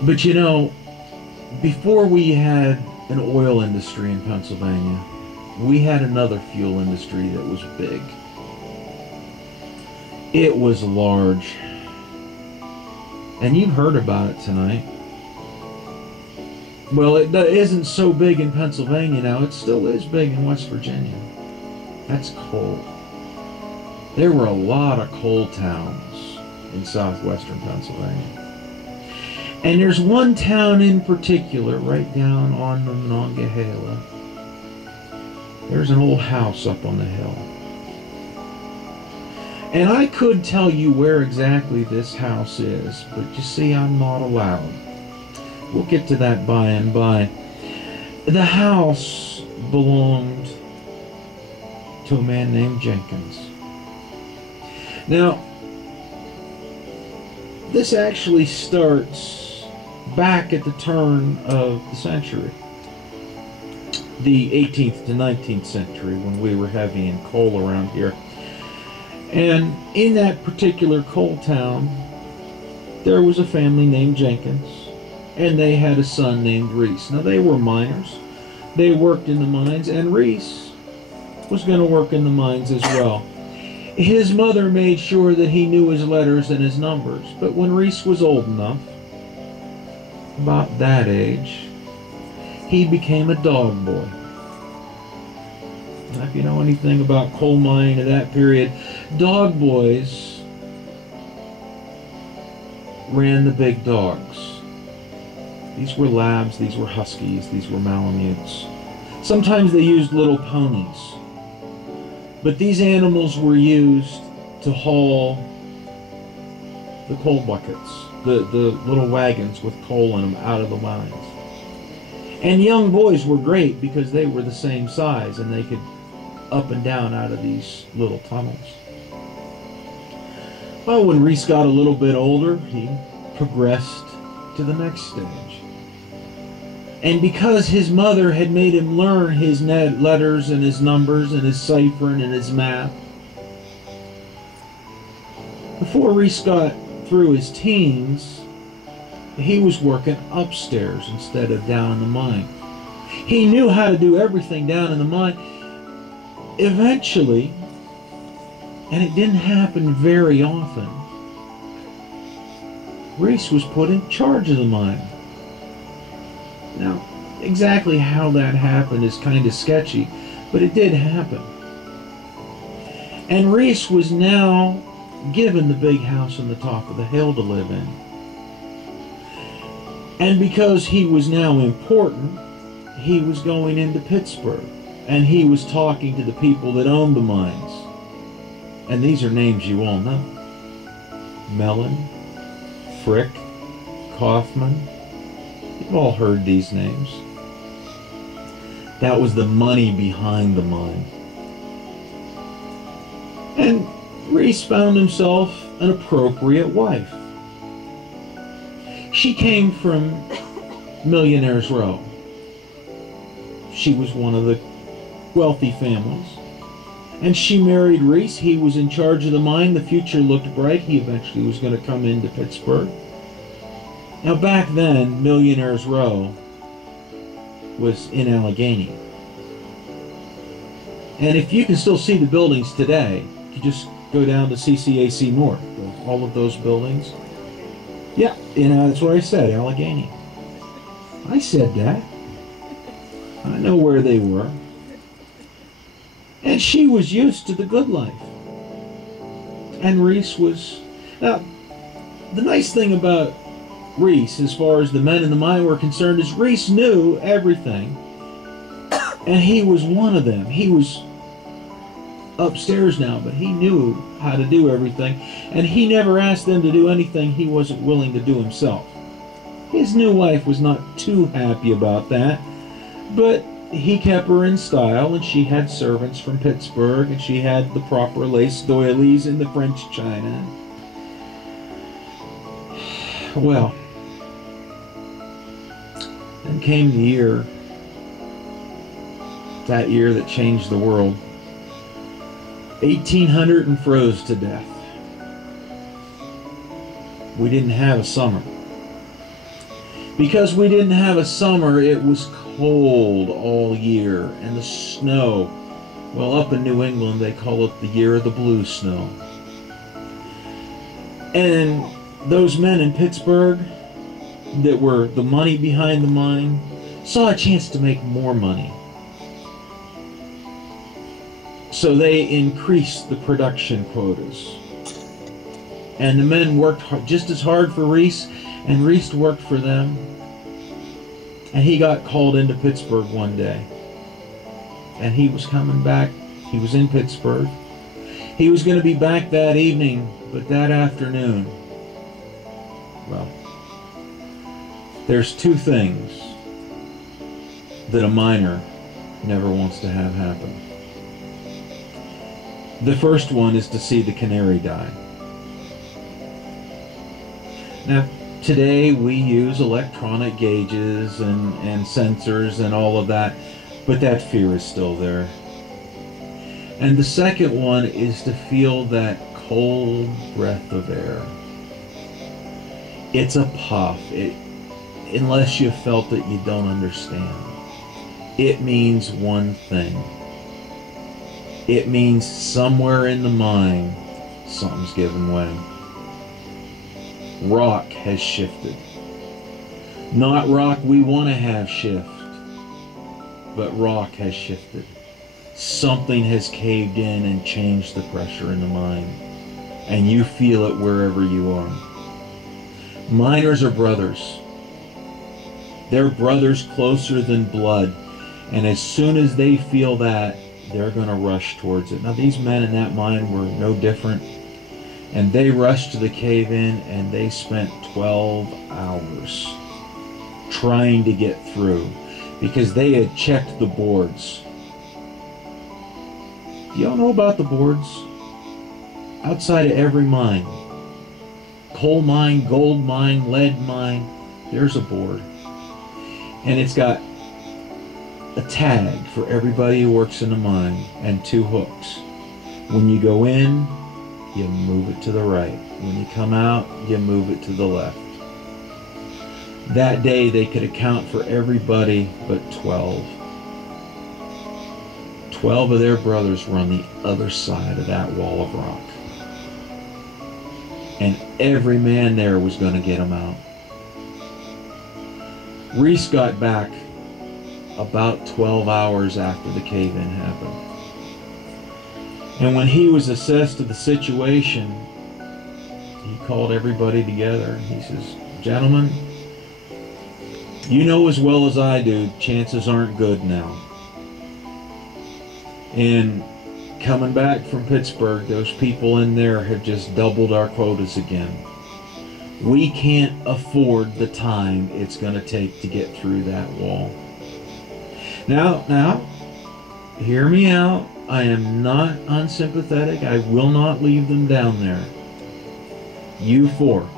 But you know, before we had an oil industry in Pennsylvania, we had another fuel industry that was big. It was large. And you've heard about it tonight. Well, it isn't so big in Pennsylvania now. It still is big in West Virginia. That's coal. There were a lot of coal towns in southwestern Pennsylvania. And there's one town in particular right down on the Monongahela. There's an old house up on the hill. And I could tell you where exactly this house is, but you see, I'm not allowed. We'll get to that by and by. The house belonged to a man named Jenkins. Now, this actually starts back at the turn of the century, the 18th to 19th century, when we were heavy in coal around here. And in that particular coal town, there was a family named Jenkins, and they had a son named Reese. Now, they were miners. They worked in the mines, and Reese was going to work in the mines as well. His mother made sure that he knew his letters and his numbers, but when Reese was old enough, about that age, he became a dog boy. Now, if you know anything about coal mining of that period, dog boys ran the big dogs. These were labs, these were huskies, these were malamutes. Sometimes they used little ponies. But these animals were used to haul the coal buckets, the little wagons with coal in them out of the mines. And young boys were great because they were the same size and they could up and down out of these little tunnels. Well, when Reese got a little bit older, he progressed to the next stage. And because his mother had made him learn his letters and his numbers and his ciphering and his math, before Reese got through his teens, he was working upstairs instead of down in the mine. He knew how to do everything down in the mine. Eventually, and it didn't happen very often, Reese was put in charge of the mine. Now, exactly how that happened is kind of sketchy, but it did happen. And Reese was now given the big house on the top of the hill to live in. And because he was now important, he was going into Pittsburgh, and he was talking to the people that owned the mines. And these are names you all know. Mellon, Frick, Kaufman. You've all heard these names. That was the money behind the mine. And Reese found himself an appropriate wife. She came from Millionaire's Row. She was one of the wealthy families. And she married Reese. He was in charge of the mine. The future looked bright. He eventually was going to come into Pittsburgh. Now, back then, Millionaire's Row was in Allegheny. And if you can still see the buildings today, you just go down to CCAC North, all of those buildings. Yeah, you know, that's what I said, Allegheny. I said that. I know where they were. And she was used to the good life. And Reese was... Now, the nice thing about Reese, as far as the men in the mine were concerned, is Reese knew everything. And he was one of them. He was upstairs now, but he knew how to do everything. And he never asked them to do anything he wasn't willing to do himself. His new wife was not too happy about that, but he kept her in style, and she had servants from Pittsburgh, and she had the proper lace doilies and the French china. Well, then came the year, that year that changed the world. 1800 and froze to death. We didn't have a summer. Because we didn't have a summer, it was cold all year, and the snow, well, up in New England they call it the year of the blue snow. And those men in Pittsburgh that were the money behind the mine saw a chance to make more money. So they increased the production quotas. And the men worked just as hard for Reese, and Reese worked for them. And he got called into Pittsburgh one day. And he was coming back. He was in Pittsburgh. He was going to be back that evening, but that afternoon, well, there's two things that a miner never wants to have happen. The first one is to see the canary die. Now, today we use electronic gauges and sensors and all of that, but that fear is still there. And the second one is to feel that cold breath of air. It's a puff. Unless you felt it, you don't understand. It means one thing. It means somewhere in the mine, something's giving way. Rock has shifted. Not rock we want to have shift, but rock has shifted. Something has caved in and changed the pressure in the mine, and you feel it wherever you are. Miners are brothers. They're brothers closer than blood, and as soon as they feel that, they're going to rush towards it. Now, these men in that mine were no different, and they rushed to the cave-in, and they spent 12 hours trying to get through because they had checked the boards. Do y'all know about the boards? Outside of every mine, coal mine, gold mine, lead mine, there's a board. And it's got a tag for everybody who works in a mine and two hooks. When you go in, you move it to the right. When you come out, you move it to the left. That day they could account for everybody but 12. 12 of their brothers were on the other side of that wall of rock. And every man there was going to get them out. Reese got back about 12 hours after the cave-in happened. And when he was assessed to the situation, he called everybody together. He says, "Gentlemen, you know as well as I do, chances aren't good now. And coming back from Pittsburgh, those people in there have just doubled our quotas again. We can't afford the time it's going to take to get through that wall." Now, hear me out. I am not unsympathetic. I will not leave them down there. You four,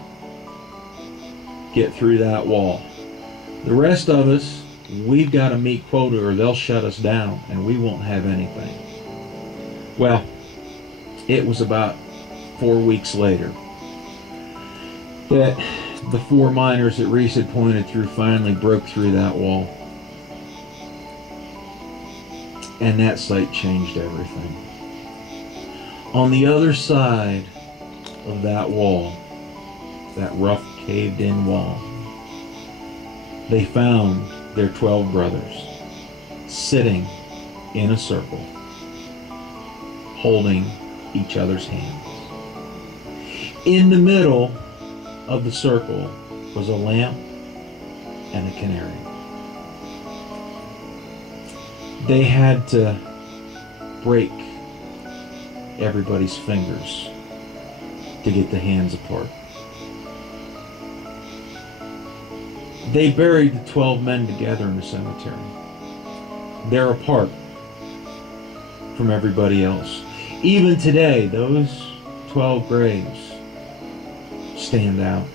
get through that wall. The rest of us, we've got to meet quota or they'll shut us down and we won't have anything. Well, it was about 4 weeks later that the 4 miners that Reese had pointed through finally broke through that wall. And that sight changed everything. On the other side of that wall, that rough caved-in wall, they found their 12 brothers sitting in a circle, holding each other's hands. In the middle of the circle was a lamp and a canary. They had to break everybody's fingers to get the hands apart. They buried the 12 men together in the cemetery. They're apart from everybody else. Even today, those 12 graves stand out.